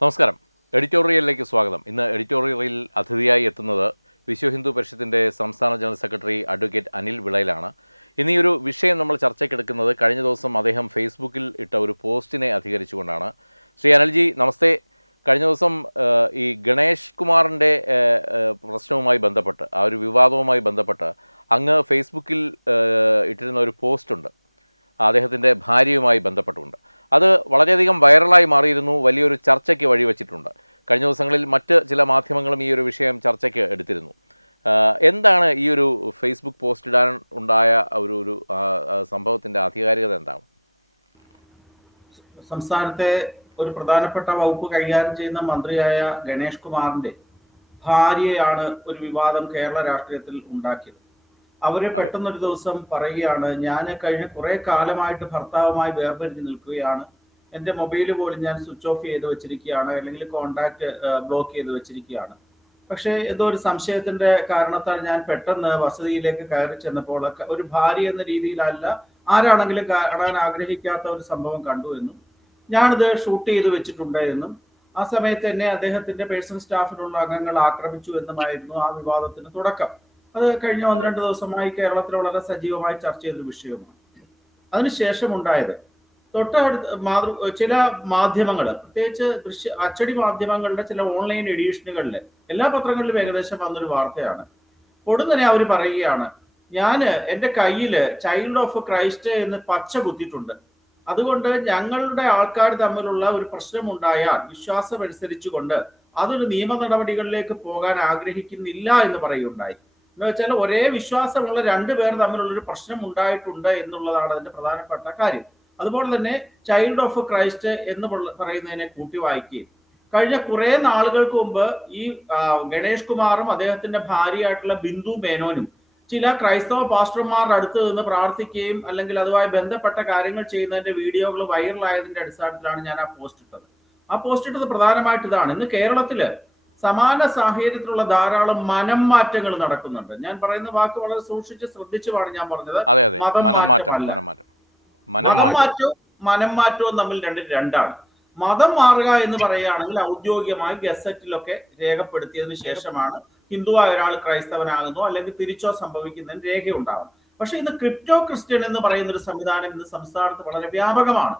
നമസ്കാരം. എഡിറ്റോറിയലിലേക്ക് സ്വാഗതം. ഇന്ന് എഡിറ്റോറിയലിൽ അതിഥിയായി എത്തുന്നത് വിശ്വ ഹിന്ദു പരിഷത്തിൻ്റെ സംസ്ഥാന ജനറൽ സെക്രട്ടറി അഡ്വക്കേറ്റ് അനിൽ വിളയിലാണ്. ഇന്ന് ഈ ഒരു വിഷയം നമ്മൾ ചർച്ചയ്ക്കെടുക്കുന്നത് കഴിഞ്ഞ ദിവസം അദ്ദേഹം ഫേസ്ബുക്കിൽ ഇട്ട ഒരു പോസ്റ്റിനെ അധികരിച്ചുകൊണ്ടാണ്. ശ്രീ അനിൽജി നമസ്തേ. കഴിഞ്ഞ ദിവസം ഈ ഗണേഷ് കുമാറിൻ്റെ പ്രശ്നവുമായി ബന്ധപ്പെട്ട്, ആ ഒരു വിവാദവുമായി ബന്ധപ്പെട്ട് അങ്ങ് ഫേസ്ബുക്കിൽ ഇട്ടിരുന്ന ഒരു പോസ്റ്റുണ്ട്, അദ്ദേഹത്തിൻ്റെ ഭാര്യയുമായി ബന്ധപ്പെട്ടുകൊണ്ട്. അത് വളരെയധികം വൈറലായി മാറിയിരുന്നു, വലിയൊരു ചർച്ചയ്ക്ക് വഴിവെച്ചിട്ടുണ്ട്. കഴിഞ്ഞ ദിവസങ്ങളിൽ മറ്റ് ചില മാധ്യമങ്ങളും ഈ ഒരു വിഷയം ചർച്ചയ്ക്ക് എടുത്തിരുന്നു. എന്താണ് ഈ ഒരു ഫേസ്ബുക്ക് പോസ്റ്റ് ഇടാൻ ഉണ്ടായ ഒരു സംഭവത്തിൻ്റെ ആധികാരികത എന്താണ്? സംസ്ഥാനത്തെ ഒരു പ്രധാനപ്പെട്ട വകുപ്പ് കൈകാര്യം ചെയ്യുന്ന മന്ത്രിയായ ഗണേഷ് കുമാറിന്റെ ഭാര്യയാണ് ഒരു വിവാദം കേരള രാഷ്ട്രീയത്തിൽ ഉണ്ടാക്കിയത്. അവര് പെട്ടെന്നൊരു ദിവസം പറയുകയാണ്, ഞാൻ കഴിഞ്ഞ കുറെ കാലമായിട്ട് ഭർത്താവുമായി വേർപിരിഞ്ഞ് നിൽക്കുകയാണ്, എൻ്റെ മൊബൈൽ പോലും ഞാൻ സ്വിച്ച് ഓഫ് ചെയ്ത് വെച്ചിരിക്കുകയാണ്, അല്ലെങ്കിൽ കോണ്ടാക്ട് ബ്ലോക്ക് ചെയ്ത് വെച്ചിരിക്കുകയാണ്. പക്ഷേ എന്തോ ഒരു സംശയത്തിന്റെ കാരണത്താൽ ഞാൻ പെട്ടെന്ന് വസതിയിലേക്ക് കയറി ചെന്നപ്പോൾ ഒരു ഭാര്യ എന്ന രീതിയിലല്ല, ആരാണെങ്കിലും കാണാൻ ആഗ്രഹിക്കാത്ത ഒരു സംഭവം കണ്ടു എന്നും ഞാനിത് ഷൂട്ട് ചെയ്ത് വെച്ചിട്ടുണ്ട് എന്നും ആ സമയത്ത് എന്നെ അദ്ദേഹത്തിന്റെ പേഴ്സണൽ സ്റ്റാഫിലുള്ള അംഗങ്ങൾ ആക്രമിച്ചു എന്നുമായിരുന്നു ആ വിവാദത്തിന് തുടക്കം. അത് കഴിഞ്ഞ 1-2 ദിവസമായി കേരളത്തിൽ വളരെ സജീവമായി ചർച്ച ചെയ്തൊരു വിഷയമാണ്. അതിനുശേഷം ഉണ്ടായത് ചില മാധ്യമങ്ങൾ, പ്രത്യേകിച്ച് അച്ചടി മാധ്യമങ്ങളുടെ ചില ഓൺലൈൻ എഡിഷനുകളിൽ, എല്ലാ പത്രങ്ങളിലും ഏകദേശം വന്നൊരു വാർത്തയാണ്. പൊടുന്നനെ അവർ പറയുകയാണ്, ഞാൻ എൻ്റെ കയ്യില് ചൈൽഡ് ഓഫ് ക്രൈസ്റ്റ് എന്ന് പച്ച കുത്തിയിട്ടുണ്ട്, അതുകൊണ്ട് ഞങ്ങളുടെ ആൾക്കാർ തമ്മിലുള്ള ഒരു പ്രശ്നമുണ്ടായാൽ വിശ്വാസം അനുസരിച്ചുകൊണ്ട് അതൊരു നിയമ നടപടികളിലേക്ക് പോകാൻ ആഗ്രഹിക്കുന്നില്ല എന്ന് പറയുകയുണ്ടായി. എന്ന് വെച്ചാൽ ഒരേ വിശ്വാസമുള്ള 2 പേർ തമ്മിലുള്ള ഒരു പ്രശ്നം ഉണ്ടായിട്ടുണ്ട് എന്നുള്ളതാണ് അതിന്റെ പ്രധാനപ്പെട്ട കാര്യം. അതുപോലെ തന്നെ ചൈൽഡ് ഓഫ് ക്രൈസ്റ്റ് എന്ന് പറയുന്നതിനെ കൂട്ടി വായിക്കുകയും കഴിഞ്ഞ കുറെ നാളുകൾക്ക് മുമ്പ് ഈ ഗണേഷ് കുമാറും അദ്ദേഹത്തിന്റെ ഭാര്യയായിട്ടുള്ള ബിന്ദു മേനോനും ചില ക്രൈസ്തവ പാസ്റ്റർമാരുടെ അടുത്ത് നിന്ന് പ്രാർത്ഥിക്കുകയും അല്ലെങ്കിൽ അതുമായി ബന്ധപ്പെട്ട കാര്യങ്ങൾ ചെയ്യുന്നതിന്റെ വീഡിയോകൾ വൈറലായതിന്റെ അടിസ്ഥാനത്തിലാണ് ഞാൻ ആ പോസ്റ്റ് ഇട്ടത്. ആ പോസ്റ്റ് ഇട്ടത് പ്രധാനമായിട്ട് ഇതാണ്. ഇന്ന് കേരളത്തില് സമാന സാഹചര്യത്തിലുള്ള ധാരാളം മനം മാറ്റങ്ങൾ നടക്കുന്നുണ്ട്. ഞാൻ പറയുന്ന വാക്ക് വളരെ സൂക്ഷിച്ച് ശ്രദ്ധിച്ചുമാണ് ഞാൻ പറഞ്ഞത്. മനം മാറ്റവും തമ്മിൽ രണ്ടാണ്. മതം മാറുക എന്ന് പറയുകയാണെങ്കിൽ ഔദ്യോഗികമായി ഗസറ്റിലൊക്കെ രേഖപ്പെടുത്തിയതിനു ശേഷമാണ് ഹിന്ദുവായ ഒരാൾ ക്രൈസ്തവനാകുന്നോ അല്ലെങ്കിൽ തിരിച്ചോ സംഭവിക്കുന്നതിന് രേഖയുണ്ടാകും. പക്ഷെ ഇന്ന് ക്രിപ്റ്റോ ക്രിസ്ത്യൻ എന്ന് പറയുന്ന ഒരു സംവിധാനം ഇന്ന് സംസ്ഥാനത്ത് വളരെ വ്യാപകമാണ്.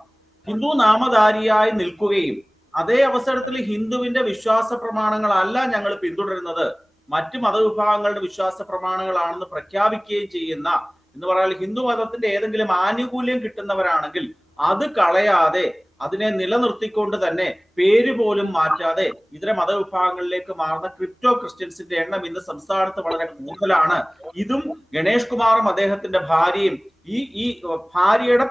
ഹിന്ദു നാമധാരിയായി നിൽക്കുകയും അതേ അവസരത്തിൽ ഹിന്ദുവിന്റെ വിശ്വാസ പ്രമാണങ്ങളല്ല ഞങ്ങൾ പിന്തുടരുന്നത്, മറ്റ് മതവിഭാഗങ്ങളുടെ വിശ്വാസ പ്രമാണങ്ങളാണെന്ന് പ്രഖ്യാപിക്കുകയും ചെയ്യുന്ന, എന്ന് പറഞ്ഞാൽ ഹിന്ദു മതത്തിന്റെ ഏതെങ്കിലും ആനുകൂല്യം കിട്ടുന്നവരാണെങ്കിൽ അത് കളയാതെ അതിനെ നിലനിർത്തിക്കൊണ്ട് തന്നെ പേര് പോലും മാറ്റാതെ ഇതര മതവിഭാഗങ്ങളിലേക്ക് മാറുന്ന ക്രിപ്റ്റോ ക്രിസ്ത്യൻസിന്റെ എണ്ണം ഇന്ന് സംസ്ഥാനത്ത് വളരെ കൂടുതലാണ്. ഇതും ഗണേഷ് കുമാറും അദ്ദേഹത്തിന്റെ ഭാര്യയും ഈ ഭാര്യയുടെ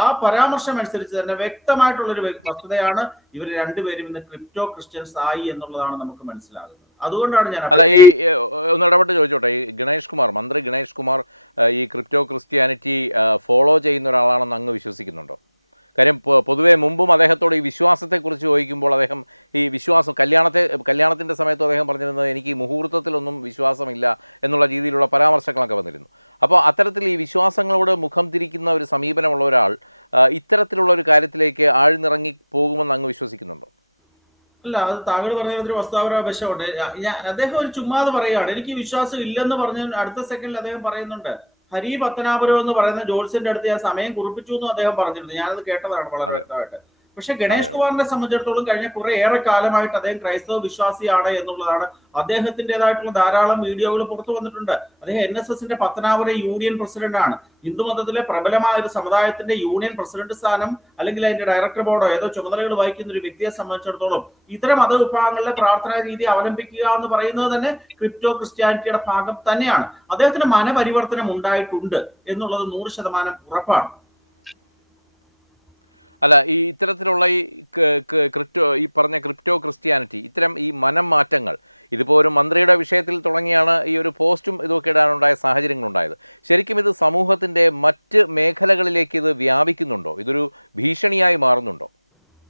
ആ പരാമർശം അനുസരിച്ച് തന്നെ വ്യക്തമായിട്ടുള്ളൊരു വസ്തുതയാണ്, ഇവർ രണ്ടുപേരും ഇന്ന് ക്രിപ്റ്റോ ക്രിസ്ത്യൻസ് ആയി എന്നുള്ളതാണ് നമുക്ക് മനസ്സിലാകുന്നത്. അതുകൊണ്ടാണ് ഞാൻ ഒന്ന് ഇടപെട്ട് ചോദിച്ചോട്ടെ, ഈ ഗണേഷ് കുമാർ, മന്ത്രി ഗണേഷ് കുമാർ ഈ ക്രിപ്റ്റോ ക്രിസ്ത്യാനിറ്റി ഫോളോ ചെയ്യുന്ന ഒരാളാണെന്ന് അങ്ങ് വിശ്വസിക്കുന്നുണ്ടോ? കാര്യം പൊതുവെ മുമ്പും അദ്ദേഹത്തോട് ഈ വിശ്വാസത്തെക്കുറിച്ച് ചോദിക്കുമ്പോൾ അദ്ദേഹം ഈ കല്യാണത്തിൻ്റെ സമയത്തും അദ്ദേഹം പറഞ്ഞിരുന്നത് എനിക്ക് ഈ മുഹൂർത്തത്തിലൊന്നും വിശ്വാസമില്ല എന്നുള്ള രീതിയിലുള്ള പരാമർശങ്ങളൊക്കെ വന്നിരുന്നു. അപ്പോൾ അത്തരത്തിൽ ഈ വിശ്വാസങ്ങളോട് മുഖം തിരിക്കുന്ന ഒരു സമീപനമുള്ള ഒരാൾ ഇത്തരത്തിലുള്ള ഒരു കാര്യത്തിലേക്ക് ആഴ്ന്നിറങ്ങി പോകുമെന്ന് അങ്ങ് വിശ്വസിക്കുന്നുണ്ടോ? അല്ല, അത് താങ്കൾ പറഞ്ഞൊരു വസ്തുതാപരവശമുണ്ട്. അദ്ദേഹം ഒരു ചുമ്മാതെ പറയുകയാണ്, എനിക്ക് വിശ്വാസം ഇല്ലെന്ന് പറഞ്ഞ അടുത്ത സെക്കൻഡിൽ അദ്ദേഹം പറയുന്നുണ്ട് ഹരി പത്തനാപുരം എന്ന് പറയുന്ന ജോത്സ്യന്റെ അടുത്ത് ഞാൻ സമയം കുറിപ്പിച്ചു എന്നും അദ്ദേഹം പറഞ്ഞിരുന്നു. ഞാനത് കേട്ടതാണ് വളരെ വ്യക്തമായിട്ട്. പക്ഷെ ഗണേഷ് കുമാറിനെ സംബന്ധിച്ചിടത്തോളം കഴിഞ്ഞ ഏറെ കാലമായിട്ട് അദ്ദേഹം ക്രൈസ്തവ വിശ്വാസിയാണ് എന്നുള്ളതാണ്. അദ്ദേഹത്തിൻ്റെതായിട്ടുള്ള ധാരാളം വീഡിയോകൾ പുറത്തു വന്നിട്ടുണ്ട്. അദ്ദേഹം NSSന്റെ പത്തനാപുരം യൂണിയൻ പ്രസിഡന്റ് ആണ്. ഹിന്ദുമതത്തിലെ പ്രബലമായ ഒരു സമുദായത്തിന്റെ യൂണിയൻ പ്രസിഡന്റ് സ്ഥാനം അല്ലെങ്കിൽ അതിന്റെ ഡയറക്ടർ ബോർഡോ ഏതോ ചുമതലകൾ വഹിക്കുന്ന ഒരു വ്യക്തിയെ സംബന്ധിച്ചിടത്തോളം ഇത്തരം മതവിഭാഗങ്ങളിലെ പ്രാർത്ഥനാ രീതി അവലംബിക്കുക എന്ന് പറയുന്നത് തന്നെ ക്രിപ്റ്റോ ക്രിസ്ത്യാനിറ്റിയുടെ ഭാഗം തന്നെയാണ്. അദ്ദേഹത്തിന് മനപരിവർത്തനം ഉണ്ടായിട്ടുണ്ട് എന്നുള്ളത് 100% ഉറപ്പാണ്. അല്ല, ഈ ഇത്തരത്തിലുള്ള ഈ പറഞ്ഞ ക്രിപ്റ്റോ ക്രിസ്ത്യാനിറ്റി, ഇത്തരം ഈ മനം മാറ്റങ്ങൾ, ഇതിപ്പോൾ ഒരു മന്ത്രിയുടെ വിഷയത്തിൽ തുടങ്ങിയാണ് ഈ ഒരു പോസ്റ്റും ഇതൊക്കെ ഇടാനുണ്ടായ സാഹചര്യങ്ങളുണ്ടായത്. ശരിക്കും ഇത് സമൂഹത്തിൻ്റെ മറ്റ് മേഖലകളിലേക്ക് ഇത് വ്യാപിക്കുന്നുണ്ടോ? ഇതൊരു ഭീഷണിയായി മാറുന്നുണ്ടോ?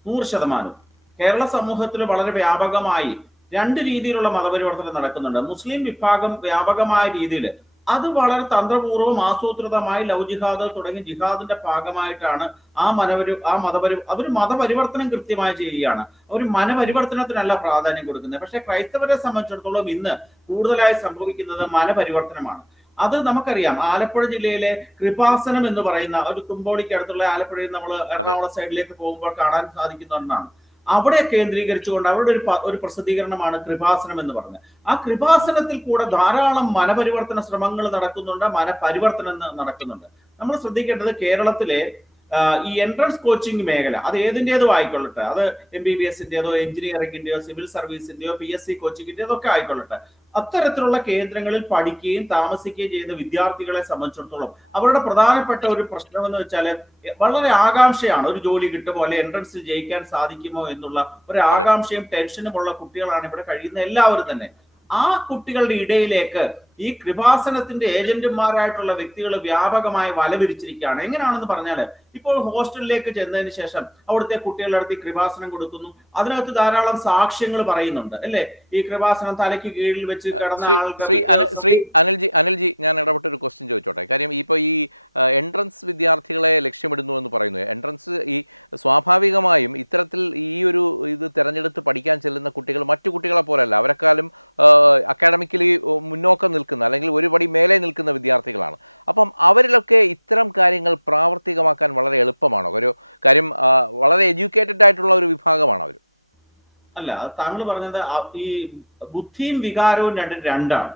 100%. കേരള സമൂഹത്തിൽ വളരെ വ്യാപകമായി 2 രീതിയിലുള്ള മതപരിവർത്തനം നടക്കുന്നുണ്ട്. മുസ്ലിം വിഭാഗം വ്യാപകമായ രീതിയിൽ അത് വളരെ തന്ത്രപൂർവ്വം ആസൂത്രിതമായി ലവ് ജിഹാദ് തുടങ്ങി ജിഹാദിന്റെ ഭാഗമായിട്ടാണ് അവർ മതപരിവർത്തനം കൃത്യമായി ചെയ്യുകയാണ്. അവർ മനപരിവർത്തനത്തിനല്ല പ്രാധാന്യം കൊടുക്കുന്നത്. പക്ഷെ ക്രൈസ്തവരെ സംബന്ധിച്ചിടത്തോളം ഇന്ന് കൂടുതലായി സംഭവിക്കുന്നത് മനപരിവർത്തനമാണ്. അത് നമുക്കറിയാം. ആലപ്പുഴ ജില്ലയിലെ കൃപാസനം എന്ന് പറയുന്ന ഒരു തുമ്പോളിക്ക് അടുത്തുള്ള ആലപ്പുഴയിൽ നമ്മൾ എറണാകുളം സൈഡിലേക്ക് പോകുമ്പോൾ കാണാൻ സാധിക്കുന്ന ഒന്നാണ്. അവിടെ കേന്ദ്രീകരിച്ചുകൊണ്ട് അവരുടെ ഒരു പ്രസിദ്ധീകരണമാണ് കൃപാസനം എന്ന് പറഞ്ഞത്. ആ കൃപാസനത്തിൽ കൂടെ ധാരാളം മനപരിവർത്തന ശ്രമങ്ങൾ നടക്കുന്നുണ്ട്, മനപരിവർത്തനം നടക്കുന്നുണ്ട്. നമ്മൾ ശ്രദ്ധിക്കേണ്ടത് കേരളത്തിലെ ഈ എൻട്രൻസ് കോച്ചിങ് മേഖല അത് ഏതിൻ്റെതും ആയിക്കൊള്ളട്ടെ, അത് MBBSന്റെയോ എഞ്ചിനീയറിംഗിന്റെയോ സിവിൽ സർവീസിന്റെയോ PSC കോച്ചിങ്ങിന്റെയോ ഒക്കെ ആയിക്കൊള്ളട്ടെ, അത്തരത്തിലുള്ള കേന്ദ്രങ്ങളിൽ പഠിക്കുകയും താമസിക്കുകയും ചെയ്യുന്ന വിദ്യാർത്ഥികളെ സംബന്ധിച്ചിടത്തോളം അവരുടെ പ്രധാനപ്പെട്ട ഒരു പ്രശ്നം എന്ന് വെച്ചാൽ വളരെ ആകാംക്ഷയാണ്. ഒരു ജോലി കിട്ടുമോ അല്ലെ എൻട്രൻസിൽ ജയിക്കാൻ സാധിക്കുമോ എന്നുള്ള ഒരു ആകാംക്ഷയും ടെൻഷനുമുള്ള കുട്ടികളാണ് ഇവിടെ കഴിയുന്ന എല്ലാവരും തന്നെ. ആ കുട്ടികളുടെ ഇടയിലേക്ക് ഈ കൃപാസനത്തിന്റെ ഏജന്റുമാരായിട്ടുള്ള വ്യക്തികൾ വ്യാപകമായി വല വിരിച്ചിരിക്കുകയാണ്. എങ്ങനെയാണെന്ന് പറഞ്ഞാല്, ഇപ്പോൾ ഹോസ്റ്റലിലേക്ക് ചെന്നതിന് ശേഷം അവിടുത്തെ കുട്ടികളുടെ അടുത്ത് കൃപാസനം കൊടുക്കുന്നു. അതിനകത്ത് ധാരാളം സാക്ഷ്യങ്ങൾ പറയുന്നുണ്ട് അല്ലെ. ഈ കൃപാസനം തലയ്ക്ക് കീഴിൽ വെച്ച് അനിൽജി, ഞാൻ ഇടപെട്ട ഒരു ക്വസ്റ്റ്യൻ ചോദിച്ചോട്ടെ. കാര്യം ഇപ്പോൾ ഈ എൻട്രൻസ് വിദ്യാർത്ഥികളെ ലക്ഷ്യമിടുന്നു എന്ന് പറയുന്നു. എൻട്രൻസ് ഈ സ്വാഭാവികമായും ഇത്തരത്തിൽ ഈ ഒരു ഇത് തിരഞ്ഞെടുത്ത് പഠിക്കാൻ ചെല്ലുന്ന കുട്ടികൾ മറ്റു കുട്ടികളെ പോലെയല്ല, അവരെക്കാളും അക്കാഡമിക്കലി മുന്നോക്കം നിൽക്കുന്ന അല്ലെങ്കിൽ ഒരു പടി മേലെ നിൽക്കുന്ന വിദ്യാർത്ഥികളാണ്. അപ്പം അവരിലൊക്കെ ഇത്തരം കാര്യങ്ങൾ പ്രാവർത്തികമാക്കാൻ വളരെ എളുപ്പമാണോ? ഒരു കാര്യം വളരെ എഡ്യൂക്കേറ്റഡ് ആയിട്ടുള്ള ഒരു വിഭാഗമാണ് അവർ. അല്ല, താങ്കൾ പറഞ്ഞത് ഈ ബുദ്ധിയും വികാരവും രണ്ടാണ്.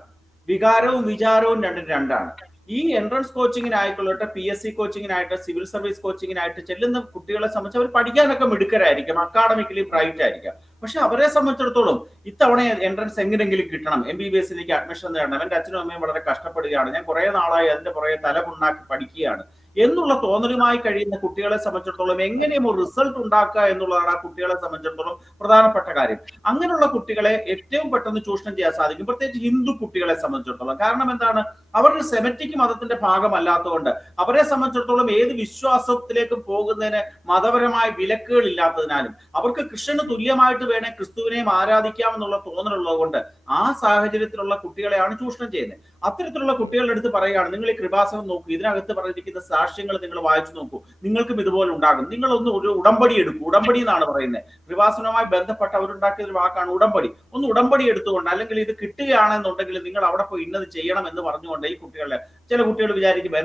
വികാരവും വിചാരവും രണ്ടാണ്. ഈ എൻട്രൻസ് കോച്ചിങ്ങിനായിക്കൊള്ളട്ടെ, PSC കോച്ചിങ്ങിനായിട്ട്, സിവിൽ സർവീസ് കോച്ചിങ്ങിനായിട്ട് ചെല്ലുന്ന കുട്ടികളെ സംബന്ധിച്ച് അവർ പഠിക്കാനൊക്കെ മിടുക്കരായിരിക്കും, അക്കാഡമിക്കലി ബ്രൈറ്റ് ആയിരിക്കാം. പക്ഷെ അവരെ സംബന്ധിച്ചിടത്തോളം ഇത്തവണ എൻട്രൻസ് എങ്ങനെയെങ്കിലും കിട്ടണം, MBBSലേക്ക് അഡ്മിഷൻ നേടണം, എന്റെ അച്ഛനും അമ്മയും വളരെ കഷ്ടപ്പെടുകയാണ്, ഞാൻ കുറെ നാളായി അതിന്റെ പുറകെ തലപുണ്ണാക്കി പഠിക്കുകയാണ് എന്നുള്ള തോന്നലുമായി കഴിയുന്ന കുട്ടികളെ സംബന്ധിച്ചിടത്തോളം എങ്ങനെയും ഒരു റിസൾട്ട് ഉണ്ടാക്കുക എന്നുള്ളതാണ് ആ കുട്ടികളെ സംബന്ധിച്ചിടത്തോളം പ്രധാനപ്പെട്ട കാര്യം. അങ്ങനെയുള്ള കുട്ടികളെ ഏറ്റവും പെട്ടെന്ന് ചൂഷണം ചെയ്യാൻ സാധിക്കും, പ്രത്യേകിച്ച് ഹിന്ദു കുട്ടികളെ സംബന്ധിച്ചിടത്തോളം. കാരണം എന്താണ്, അവരുടെ സെമറ്റിക് മതത്തിന്റെ ഭാഗമല്ലാത്തതുകൊണ്ട് അവരെ സംബന്ധിച്ചിടത്തോളം ഏത് വിശ്വാസത്തിലേക്കും പോകുന്നതിന് മതപരമായ വിലക്കുകൾ ഇല്ലാത്തതിനാലും അവർക്ക് കൃഷ്ണന് തുല്യമായിട്ട് വേണേ ക്രിസ്തുവിനെയും ആരാധിക്കാമെന്നുള്ള തോന്നലുള്ളത് കൊണ്ട് ആ സാഹചര്യത്തിലുള്ള കുട്ടികളെയാണ് ചൂഷണം ചെയ്യുന്നത്. അത്തരത്തിലുള്ള കുട്ടികളുടെ അടുത്ത് പറയുകയാണ്, നിങ്ങൾ ഈ കൃപാസനം നോക്കൂ, ഇതിനകത്ത് പറഞ്ഞിരിക്കുന്ന സാക്ഷ്യങ്ങൾ നിങ്ങൾ വായിച്ചു നോക്കൂ, നിങ്ങൾക്കും ഇതുപോലെ ഉണ്ടാകും, നിങ്ങളൊന്ന് ഒരു ഉടമ്പടി എടുക്കൂ. ഉടമ്പടി എന്നാണ് പറയുന്നത്. കൃപാസനവുമായി ബന്ധപ്പെട്ട് അവരുണ്ടാക്കിയ ഒരു വാക്കാണ് ഉടമ്പടി. ഒന്ന് ഉടമ്പടി എടുത്തുകൊണ്ട്, അല്ലെങ്കിൽ ഇത് കിട്ടുകയാണെന്നുണ്ടെങ്കിൽ നിങ്ങൾ അവിടെ പോയി ഇന്നത് ചെയ്യണം എന്ന് പറഞ്ഞുകൊണ്ട് ഈ കുട്ടികളെ, ചില കുട്ടികൾ വിചാരിക്കും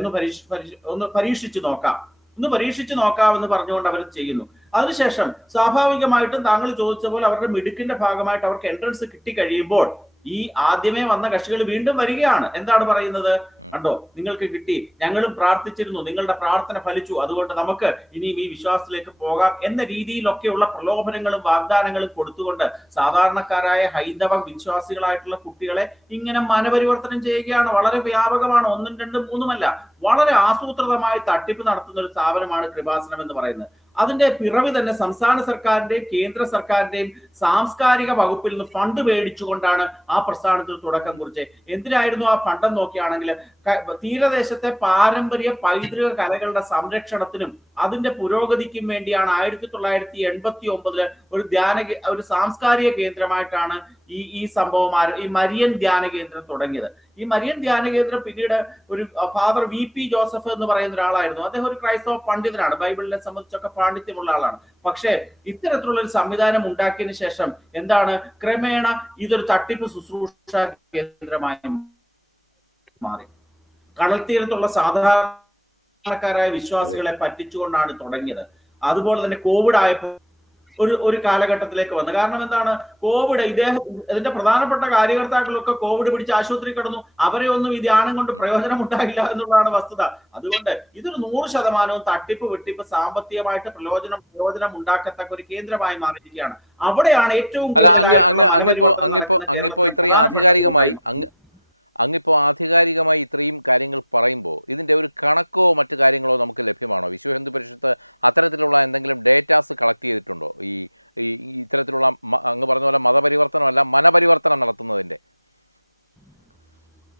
ഒന്ന് പരീക്ഷിച്ചു നോക്കാമെന്ന് പറഞ്ഞുകൊണ്ട് അവർ ചെയ്യുന്നു. അതിനുശേഷം സ്വാഭാവികമായിട്ടും താങ്കൾ ചോദിച്ച പോലെ അവരുടെ മിടുക്കിന്റെ ഭാഗമായിട്ട് അവർക്ക് എൻട്രൻസ് കിട്ടിക്കഴിയുമ്പോൾ ഈ ആദ്യമേ വന്ന കക്ഷികൾ വീണ്ടും വരികയാണ്. എന്താണ് പറയുന്നത്? കണ്ടോ, നിങ്ങൾക്ക് കിട്ടി, ഞങ്ങളും പ്രാർത്ഥിച്ചിരുന്നു, നിങ്ങളുടെ പ്രാർത്ഥന ഫലിച്ചു, അതുകൊണ്ട് നമുക്ക് ഇനിയും ഈ വിശ്വാസത്തിലേക്ക് പോകാം എന്ന രീതിയിലൊക്കെയുള്ള പ്രലോഭനങ്ങളും വാഗ്ദാനങ്ങളും കൊടുത്തുകൊണ്ട് സാധാരണക്കാരായ ഹൈന്ദവ വിശ്വാസികളായിട്ടുള്ള കുട്ടികളെ ഇങ്ങനെ മനപരിവർത്തനം ചെയ്യുകയാണ്. വളരെ വ്യാപകമാണ്, 1, 2, 3 വളരെ ആസൂത്രിതമായി തട്ടിപ്പ് നടത്തുന്ന ഒരു സ്ഥാപനമാണ് കൃപാസനം എന്ന് പറയുന്നത്. അതിന്റെ പിറവി തന്നെ സംസ്ഥാന സർക്കാരിന്റെയും കേന്ദ്ര സർക്കാരിന്റെയും സാംസ്കാരിക വകുപ്പിൽ നിന്ന് ഫണ്ട് മേടിച്ചുകൊണ്ടാണ് ആ പ്രസ്ഥാനത്തിൽ തുടക്കം കുറിച്ചത്. എന്തിനായിരുന്നു ആ ഫണ്ട് നോക്കിയാണെങ്കിൽ തീരദേശത്തെ പാരമ്പര്യ പൈതൃക കലകളുടെ സംരക്ഷണത്തിനും അതിന്റെ പുരോഗതിക്കും വേണ്ടിയാണ് 1989 ഒരു സാംസ്കാരിക കേന്ദ്രമായിട്ടാണ് ഈ സംഭവം ഈ മരിയൻ ധ്യാന കേന്ദ്രം തുടങ്ങിയത്. ഈ മരിയൻ ധ്യാന കേന്ദ്രം പിന്നീട് ഒരു ഫാദർ VP ജോസഫ് എന്ന് പറയുന്ന ഒരാളായിരുന്നു. അദ്ദേഹം ഒരു ക്രൈസ്തവ പണ്ഡിതനാണ്, ബൈബിളിനെ സംബന്ധിച്ചൊക്കെ പാണ്ഡിത്യമുള്ള ആളാണ്. പക്ഷേ ഇത്തരത്തിലുള്ള ഒരു സംവിധാനം ഉണ്ടാക്കിയതിനു ശേഷം എന്താണ്, ക്രമേണ ഇതൊരു തട്ടിപ്പ് ശുശ്രൂഷ കേന്ദ്രമായി മാറി. കടൽ തീരത്തുള്ള സാധാരണക്കാരായ വിശ്വാസികളെ പറ്റിച്ചുകൊണ്ടാണ് തുടങ്ങിയത്. അതുപോലെ തന്നെ കോവിഡ് ആയപ്പോൾ ഒരു കാലഘട്ടത്തിലേക്ക് വന്നു. കാരണം എന്താണ്, കോവിഡ് ഇതിന്റെ പ്രധാനപ്പെട്ട കാര്യകർത്താക്കളൊക്കെ കോവിഡ് പിടിച്ച് ആശുപത്രി കിടന്നു. അവരെ ഒന്നും ഈ ധ്യാനം കൊണ്ട് പ്രയോജനം ഉണ്ടായില്ല എന്നുള്ളതാണ് വസ്തുത. അതുകൊണ്ട് ഇതൊരു 100% തട്ടിപ്പ് വെട്ടിപ്പ് സാമ്പത്തികമായിട്ട് പ്രയോജനം ഉണ്ടാക്കത്തക്ക ഒരു കേന്ദ്രമായി മാറിയിരിക്കുകയാണ്. അവിടെയാണ് ഏറ്റവും അങ്ങിപ്പോൾ ആധികാരികമായി ഇത്രയും കാര്യങ്ങൾ പറയുമ്പോൾ ഇതിൻ്റെ ഒരു കണക്കോ മറ്റു കാര്യങ്ങളോ നമുക്ക് ലഭ്യമാണോ? വിശ്വ ഹിന്ദു പരിഷത്ത് അത്തരത്തിലുള്ള എന്തെങ്കിലും ഡേറ്റാസ് കളക്ട് ചെയ്തിട്ടുണ്ടോ? ഇത്തരത്തിലുള്ള അങ്ങ് പറഞ്ഞ പോലെ മതപരിവർത്തനമല്ല, മനപരിവർത്തനം നടത്തുന്നതിൻ്റെ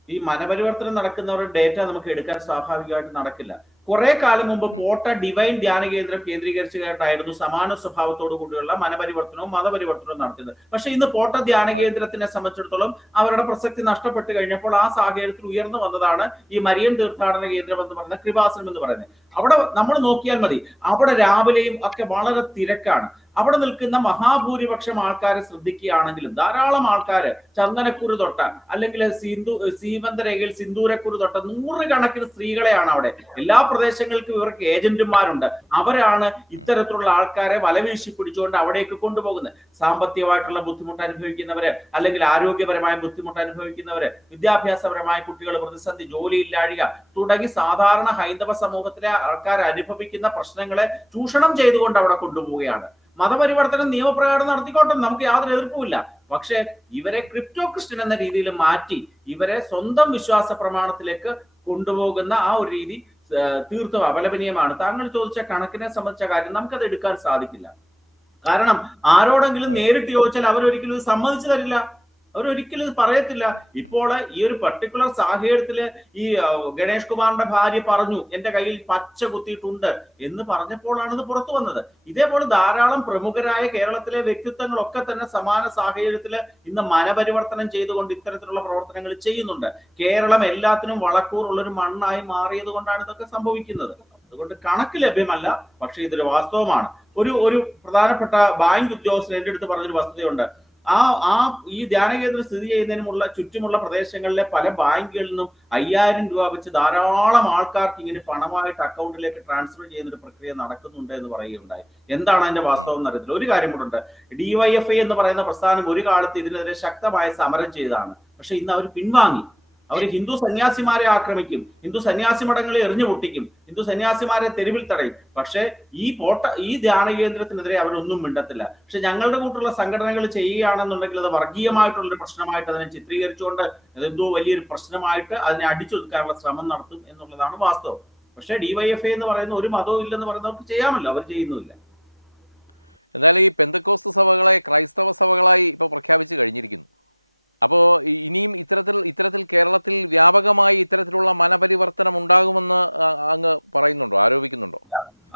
ഈ മനപരിവർത്തനം നടക്കുന്നവരുടെ ഡേറ്റ നമുക്ക് എടുക്കാൻ സ്വാഭാവികമായിട്ട് നടക്കില്ല. കുറെ കാലം മുമ്പ് പോട്ട ഡിവൈൻ ധ്യാന കേന്ദ്രം കേന്ദ്രീകരിച്ചായിരുന്നു സമാന സ്വഭാവത്തോടു കൂടിയുള്ള മനപരിവർത്തനവും മതപരിവർത്തനവും നടത്തിയത്. പക്ഷെ ഇന്ന് പോട്ട ധ്യാന കേന്ദ്രത്തിനെ സംബന്ധിച്ചിടത്തോളം അവരുടെ പ്രസക്തി നഷ്ടപ്പെട്ട് കഴിഞ്ഞപ്പോൾ ആ സാഹചര്യത്തിൽ ഉയർന്നു വന്നതാണ് ഈ മരിയൻ തീർത്ഥാടന കേന്ദ്രം എന്ന് പറയുന്ന കൃപാസനം എന്ന് പറയുന്നത്. അവിടെ നമ്മൾ നോക്കിയാൽ മതി, അവിടെ രാവിലെയും ഒക്കെ വളരെ തിരക്കാണ്. അവിടെ നിൽക്കുന്ന മഹാഭൂരിപക്ഷം ആൾക്കാരെ ശ്രദ്ധിക്കുകയാണെങ്കിലും ധാരാളം ആൾക്കാര് ചന്ദനക്കുരു തൊട്ട അല്ലെങ്കിൽ സീമന്തരേഖയിൽ സിന്ദൂരക്കുരു തൊട്ട നൂറുകണക്കിന് സ്ത്രീകളെയാണ് അവിടെ. എല്ലാ പ്രദേശങ്ങൾക്കും ഇവർക്ക് ഏജന്റുമാരുണ്ട്. അവരാണ് ഇത്തരത്തിലുള്ള ആൾക്കാരെ വലവീശി പിടിച്ചുകൊണ്ട് അവിടേക്ക് കൊണ്ടുപോകുന്നത്. സാമ്പത്തികമായിട്ടുള്ള ബുദ്ധിമുട്ട് അനുഭവിക്കുന്നവര്, അല്ലെങ്കിൽ ആരോഗ്യപരമായ ബുദ്ധിമുട്ട് അനുഭവിക്കുന്നവര്, വിദ്യാഭ്യാസപരമായ കുട്ടികൾ പ്രതിസന്ധി, ജോലിയില്ലാഴിക തുടങ്ങി സാധാരണ ഹൈന്ദവ സമൂഹത്തിലെ ആൾക്കാർ അനുഭവിക്കുന്ന പ്രശ്നങ്ങളെ ചൂഷണം ചെയ്തുകൊണ്ട് അവിടെ കൊണ്ടുപോവുകയാണ്. മതപരിവർത്തനം നിയമപ്രകാരം നടത്തിക്കോട്ടെ, നമുക്ക് യാതൊരു എതിർപ്പുമില്ല. പക്ഷെ ഇവരെ ക്രിപ്റ്റോ ക്രിസ്ത്യൻ എന്ന രീതിയിൽ മാറ്റി ഇവരെ സ്വന്തം വിശ്വാസ പ്രമാണത്തിലേക്ക് കൊണ്ടുപോകുന്ന ആ ഒരു രീതി തീർത്തും അപലപനീയമാണ്. താങ്കൾ ചോദിച്ച കണക്കിനെ സംബന്ധിച്ച കാര്യം നമുക്കത് എടുക്കാൻ സാധിക്കില്ല. കാരണം ആരോടെങ്കിലും നേരിട്ട് ചോദിച്ചാൽ അവരൊരിക്കലും ഇത് സമ്മതിച്ചു തരില്ല, അവരൊരിക്കലും ഇത് പറയത്തില്ല. ഇപ്പോൾ ഈ ഒരു പർട്ടിക്കുലർ സാഹചര്യത്തില് ഈ ഗണേഷ് കുമാറിന്റെ ഭാര്യ പറഞ്ഞു എന്റെ കയ്യിൽ പച്ച കുത്തിയിട്ടുണ്ട് എന്ന് പറഞ്ഞപ്പോഴാണ് ഇത് പുറത്തു വന്നത്. ഇതേപോലെ ധാരാളം പ്രമുഖരായ കേരളത്തിലെ വ്യക്തിത്വങ്ങളൊക്കെ തന്നെ സമാന സാഹചര്യത്തില് ഇന്ന് മനപരിവർത്തനം ചെയ്തുകൊണ്ട് ഇത്തരത്തിലുള്ള പ്രവർത്തനങ്ങൾ ചെയ്യുന്നുണ്ട്. കേരളം എല്ലാത്തിനും വളക്കൂറുള്ളൊരു മണ്ണായി മാറിയത് കൊണ്ടാണ് ഇതൊക്കെ സംഭവിക്കുന്നത്. അതുകൊണ്ട് കണക്ക് ലഭ്യമല്ല, പക്ഷെ ഇതൊരു വാസ്തവമാണ്. ഒരു പ്രധാനപ്പെട്ട ബാങ്ക് ഉദ്യോഗസ്ഥൻ എന്റെ അടുത്ത് പറഞ്ഞൊരു വസ്തുതയുണ്ട്. ഈ ധ്യാനകേന്ദ്രം സ്ഥിതി ചെയ്യുന്നതിനുമുള്ള ചുറ്റുമുള്ള പ്രദേശങ്ങളിലെ പല ബാങ്കുകളിൽ നിന്നും 5000 രൂപ വെച്ച് ധാരാളം ആൾക്കാർക്ക് ഇങ്ങനെ പണമായിട്ട് അക്കൗണ്ടിലേക്ക് ട്രാൻസ്ഫർ ചെയ്യുന്ന ഒരു പ്രക്രിയ നടക്കുന്നുണ്ട് എന്ന് പറയുകയുണ്ടായി. എന്താണ് അതിന്റെ വാസ്തവം എന്നറിയത്തില്ല. ഒരു കാര്യം കൂടെ ഉണ്ട്, DYFI എന്ന് പറയുന്ന പ്രസ്ഥാനം ഒരു കാലത്ത് ഇതിനെതിരെ ശക്തമായ സമരം ചെയ്തതാണ്. പക്ഷെ ഇന്ന് അവർ പിൻവാങ്ങി. അവർ ഹിന്ദു സന്യാസിമാരെ ആക്രമിക്കും, ഹിന്ദു സന്യാസി മഠങ്ങളെ എറിഞ്ഞു പൊട്ടിക്കും, ഹിന്ദു സന്യാസിമാരെ തെരുവിൽ തടയും. പക്ഷെ ഈ ധ്യാന കേന്ദ്രത്തിനെതിരെ അവരൊന്നും മിണ്ടത്തില്ല. പക്ഷെ ഞങ്ങളുടെ കൂട്ടുള്ള സംഘടനകൾ ചെയ്യുകയാണെന്നുണ്ടെങ്കിൽ അത് വർഗീയമായിട്ടുള്ളൊരു പ്രശ്നമായിട്ട് അതിനെ ചിത്രീകരിച്ചുകൊണ്ട് എന്തോ വലിയൊരു പ്രശ്നമായിട്ട് അതിനെ അടിച്ചൊതുക്കാനുള്ള ശ്രമം നടത്തും എന്നുള്ളതാണ് വാസ്തവം. പക്ഷെ DYFI എന്ന് പറയുന്ന ഒരു മതവും ഇല്ലെന്ന് പറയുന്നവർക്ക് ചെയ്യാമല്ലോ, അവർ ചെയ്യുന്നുമില്ല. എന്നാൽ ഈ പെന്തക്കോസ്ത് സഭകളെ ക്രൈസ്തവ സഭകളായി ഇപ്പോൾ പ്രഖ്യാപിച്ചു കഴിഞ്ഞിരിക്കുന്നു. അപ്പോൾ ഇനിയും ഇത്തരത്തിൽ കേരളത്തിൽ വ്യാപകമായി ഇത്തരത്തിലുള്ള മനപരിവർത്തനം ഉണ്ടാകുമെന്ന് അങ്ങ് പറയുന്നുണ്ടോ, ആരോപിക്കുന്നുണ്ടോ?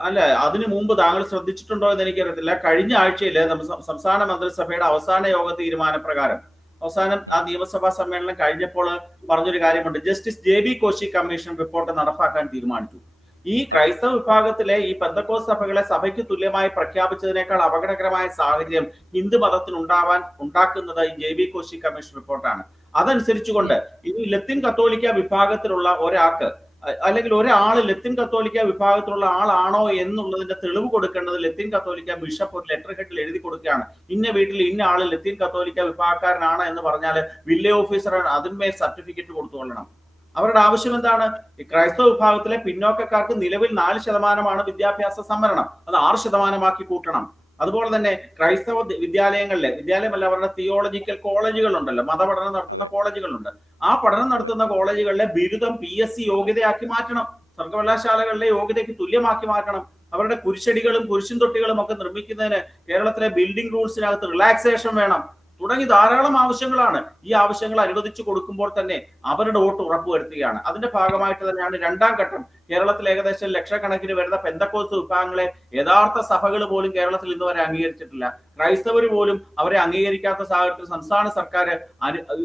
അല്ല, അതിനു മുമ്പ് താങ്കൾ ശ്രദ്ധിച്ചിട്ടുണ്ടോ എന്ന് എനിക്കറിയത്തില്ല. കഴിഞ്ഞ ആഴ്ചയില് സംസ്ഥാന മന്ത്രിസഭയുടെ അവസാന യോഗ തീരുമാനപ്രകാരം അവസാനം ആ നിയമസഭാ സമ്മേളനം കഴിഞ്ഞപ്പോൾ പറഞ്ഞൊരു കാര്യമുണ്ട്. Justice JB Koshy commission report നടപ്പാക്കാൻ തീരുമാനിച്ചു. ഈ ക്രൈസ്തവ വിഭാഗത്തിലെ ഈ പെന്തക്കോസ്ത് സഭകളെ സഭയ്ക്ക് തുല്യമായി പ്രഖ്യാപിച്ചതിനേക്കാൾ അപകടകരമായ സാഹചര്യം ഹിന്ദു മതത്തിന് ഉണ്ടാക്കുന്നത് ഈ JB കോശി കമ്മീഷൻ റിപ്പോർട്ടാണ്. അതനുസരിച്ചുകൊണ്ട് ഇനി ലത്തീൻ കത്തോലിക്ക വിഭാഗത്തിലുള്ള ഒരാൾക്ക് അല്ലെങ്കിൽ ഒരാള് ലത്തീൻ കത്തോലിക്ക വിഭാഗത്തിലുള്ള ആളാണോ എന്നുള്ളതിന്റെ തെളിവ് കൊടുക്കേണ്ടത് ലത്തീൻ കത്തോലിക്ക ബിഷപ്പ് ഒരു ലെറ്റർ ഹെഡിൽ എഴുതി കൊടുക്കുകയാണ്. ഇന്ന വീട്ടിൽ ഇന്ന ആള് ലത്തീൻ കത്തോലിക്ക വിഭാഗക്കാരനാണ് എന്ന് പറഞ്ഞാൽ വില്ലേജ് ഓഫീസർ അതിന്മേൽ സർട്ടിഫിക്കറ്റ് കൊടുത്തുകൊള്ളണം. അവരുടെ ആവശ്യം എന്താണ്? ഈ ക്രൈസ്തവ വിഭാഗത്തിലെ പിന്നോക്കക്കാർക്ക് നിലവിൽ 4% വിദ്യാഭ്യാസ സംവരണം, അത് 6% കൂട്ടണം. അതുപോലെ തന്നെ ക്രൈസ്തവ വിദ്യാലയമല്ല, അവരുടെ തിയോളജിക്കൽ കോളേജുകൾ ഉണ്ടല്ലോ, മതപഠനം നടത്തുന്ന കോളേജുകളുണ്ട്. ആ പഠനം നടത്തുന്ന കോളേജുകളിലെ ബിരുദം PSC യോഗ്യതയാക്കി മാറ്റണം. സർവകലാശാലകളിലെ യോഗ്യതയ്ക്ക് തുല്യമാക്കി മാറ്റണം. അവരുടെ കുരിശടികളും കുരിശും തൊട്ടികളും ഒക്കെ നിർമ്മിക്കുന്നതിന് കേരളത്തിലെ ബിൽഡിംഗ് റൂൾസിനകത്ത് റിലാക്സേഷൻ വേണം. തുടങ്ങി ധാരാളം ആവശ്യങ്ങളാണ്. ഈ ആവശ്യങ്ങൾ അനുവദിച്ചു കൊടുക്കുമ്പോൾ തന്നെ അവരുടെ വോട്ട് ഉറപ്പുവരുത്തുകയാണ്. അതിന്റെ ഭാഗമായിട്ട് തന്നെയാണ് രണ്ടാം ഘട്ടം കേരളത്തിൽ ഏകദേശം ലക്ഷക്കണക്കിന് വരുന്ന പെന്തക്കോസ്ത് വിഭാഗങ്ങളെ യഥാർത്ഥ സഭകൾ പോലും കേരളത്തിൽ ഇന്ന് വരെ അംഗീകരിച്ചിട്ടില്ല. ക്രൈസ്തവർ പോലും അവരെ അംഗീകരിക്കാത്ത സാഹചര്യത്തിൽ സംസ്ഥാന സർക്കാർ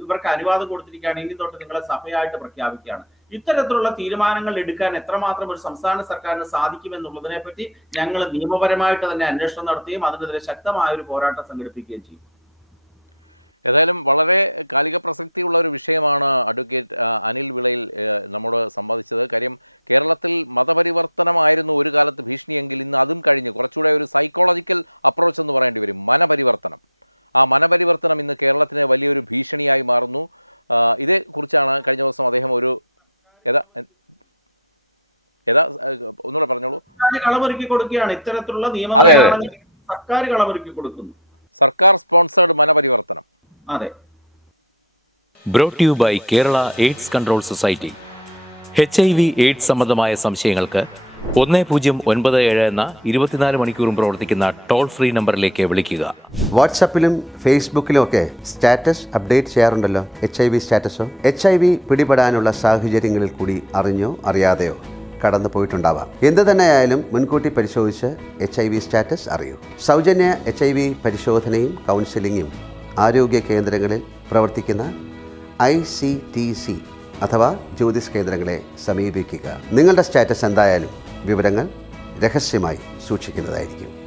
ഇവർക്ക് അനുവാദം കൊടുത്തിരിക്കുകയാണ്. ഇനി തൊട്ട് നിങ്ങളെ സഭയായിട്ട് പ്രഖ്യാപിക്കുകയാണ്. ഇത്തരത്തിലുള്ള തീരുമാനങ്ങൾ എടുക്കാൻ എത്രമാത്രം ഒരു സംസ്ഥാന സർക്കാരിന് സാധിക്കുമെന്നുള്ളതിനെ പറ്റി ഞങ്ങൾ നിയമപരമായിട്ട് തന്നെ അന്വേഷണം നടത്തുകയും അതിനെതിരെ ശക്തമായ ഒരു പോരാട്ടം സംഘടിപ്പിക്കുകയും ചെയ്യും. ഏതായാലും വളരെ കാലിക പ്രസക്തിയുള്ള ഒരു വിഷയമാണ് അഡ്വക്കേറ്റ് അനിൽ വിളയിൽ നമ്മോട് സംവാദിച്ചത്. കാര്യം കേരളത്തിൽ മതപരിവർത്തനമായിരുന്നു ഒരു കാലത്ത് ഭീഷണിയെങ്കിൽ ഇന്ന് അതും കഴിഞ്ഞ് കുറച്ചുകൂടെ ഒരു സൈക്കോളജിക്കൽ അപ്രോച്ച് എന്ന് പറയേണ്ടി വരും, മനപരിവർത്തനം. ആ മനപരിവർത്തനം ഇന്ന് കേരളത്തിന് വലിയൊരു ഭീഷണിയായി മാറുന്നു. ഇതേക്കുറിച്ചാണ് കഴിഞ്ഞ ദിവസം അദ്ദേഹം ഒരു ഒന്നുകൂടെ പറഞ്ഞോളൂ. കളമൊരുക്കി കൊടുക്കുകയാണ് ഇത്തരത്തിലുള്ള നിയമ സർക്കാർ കളമൊരുക്കി കൊടുക്കുന്നു. സർക്കാർ സ്പോൺസേർഡ് മനപരിവർത്തനം. അതെ. Brought you by Kerala AIDS control society. HIV/AIDS സംബന്ധമായ സംശയങ്ങൾക്ക് 1097 എന്ന 24 മണിക്കൂറും പ്രവർത്തിക്കുന്ന ടോൾ ഫ്രീ നമ്പറിലേക്ക് വിളിക്കുക. വാട്സാപ്പിലും ഫേസ്ബുക്കിലും ഒക്കെ സ്റ്റാറ്റസ് അപ്ഡേറ്റ് ചെയ്യാറുണ്ടല്ലോ, HIV സ്റ്റാറ്റസോ. HIV പിടിപെടാനുള്ള സാഹചര്യങ്ങളിൽ കൂടി അറിഞ്ഞോ അറിയാതെയോ കടന്നു പോയിട്ടുണ്ടാവാം. എന്തു തന്നെയായാലും മുൻകൂട്ടി പരിശോധിച്ച് HIV സ്റ്റാറ്റസ് അറിയൂ. സൗജന്യ HIV പരിശോധനയും കൗൺസിലിങ്ങും ആരോഗ്യ കേന്ദ്രങ്ങളിൽ പ്രവർത്തിക്കുന്ന ICTC അഥവാ ജ്യോതിസ് കേന്ദ്രങ്ങളെ സമീപിക്കുക. നിങ്ങളുടെ സ്റ്റാറ്റസ് എന്തായാലും വിവരങ്ങൾ രഹസ്യമായി സൂക്ഷിക്കുന്നതായിരിക്കും.